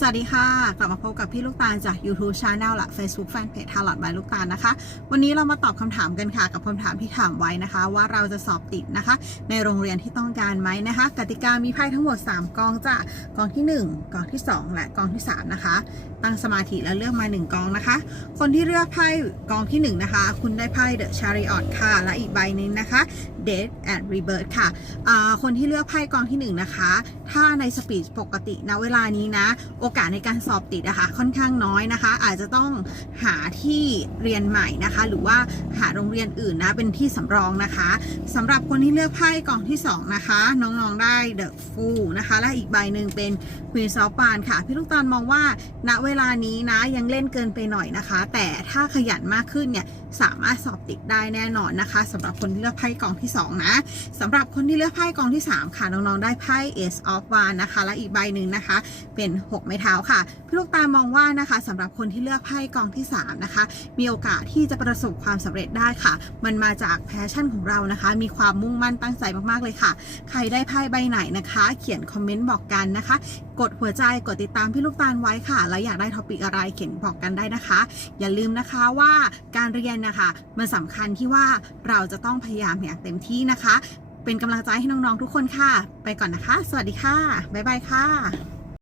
สวัสดีค่ะ กลับมาพบกับพี่ลูกตาลจาก YouTube Channel และ Facebook Fanpage ทาร์ลอตบายลูกตาลนะคะ วันนี้เรามาตอบคำถามกันค่ะ กับคำถามที่ถามไว้นะคะ ว่าเราจะสอบติดนะคะ ในโรงเรียนที่ต้องการไหมนะคะ กติกามีไพ่ทั้งหมด 3 กองจ้ะกองที่ 1 กองที่ 2 และกองที่ 3 นะคะ ตั้งสมาธิแล้วเลือกมา 1 กองนะคะ คนที่เลือกไพ่กองที่ 1 นะคะ คุณได้ไพ่ The Chariot ค่ะ และอีกใบหนึงนะคะ Death and Rebirth ค่ะอ่าคนที่เลือกไพ่กองที่ 1 นะคะ ถ้าในสปีดปกติณเวลานี้นะโอกาสในการสอบติดอะคะค่อนข้างน้อยนะคะ อาจจะต้องหาที่เรียนใหม่นะคะ หรือว่าหาโรงเรียนอื่นนะเป็นที่สำรองนะคะสำหรับคนที่เลือกไพ่กองที่ 2 นะคะ น้องๆได้ The Fool นะคะ และอีกใบหนึ่งเป็น Queen of p a n ค่ะ พี่ลูกตาลมองว่าณเวลานี้นะยังเล่นเกินไปหน่อยนะคะ แต่ถ้าขยันมากขึ้นเนี่ยสามารถสอบติดได้แน่นอนนะคะสำหรับคนที่เลือกไพ่กองที่ 2 นะสำหรับคนที่เลือกไพ่กองที่ 3 ค่ะน้องๆได้ไพ่ Ace of w a n d นะคะ และอีกใบหนึ่งนะคะ เป็น6ไม้เท้าค่ะ พี่ลูกตาลมองว่านะคะสำหรับคนที่เลือกไพ่กองที่ 3 นะคะ มีโอกาสที่จะประสบความสำเร็จได้ค่ะ มันมาจากแพชชั่นของเรานะคะ มีความมุ่งมั่นตั้งใจมากๆเลยค่ะ ใครได้ไพ่ใบไหนนะคะ เขียนคอมเมนต์บอกกันนะคะ กดหัวใจกดติดตามพี่ลูกตาลไว้ค่ะ แล้วอยากได้ท็อปิกอะไรเขียนบอกกันได้นะคะ อย่าลืมนะคะว่าการเรียนนะคะมันสำคัญที่ว่าเราจะต้องพยายามอย่างเต็มที่นะคะ เป็นกำลังใจให้น้อง ๆ ทุกคนค่ะ ไปก่อนนะคะ สวัสดีค่ะ บ๊ายบายค่ะ